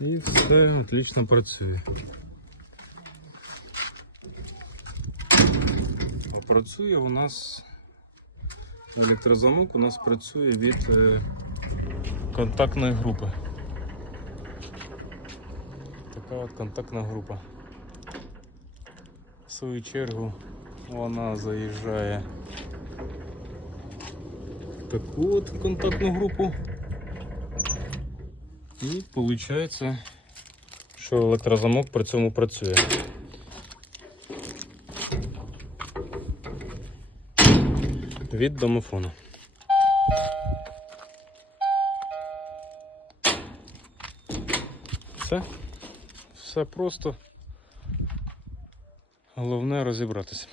І все отлично працює. А працює у нас електрозамок у нас працює від е, контактної групи. Така от контактна група. В свою чергу вона заїжджає в таку от контактну групу. І виходить, що електрозамок при цьому працює. Від домофону. Все. Все просто. Головне розібратися.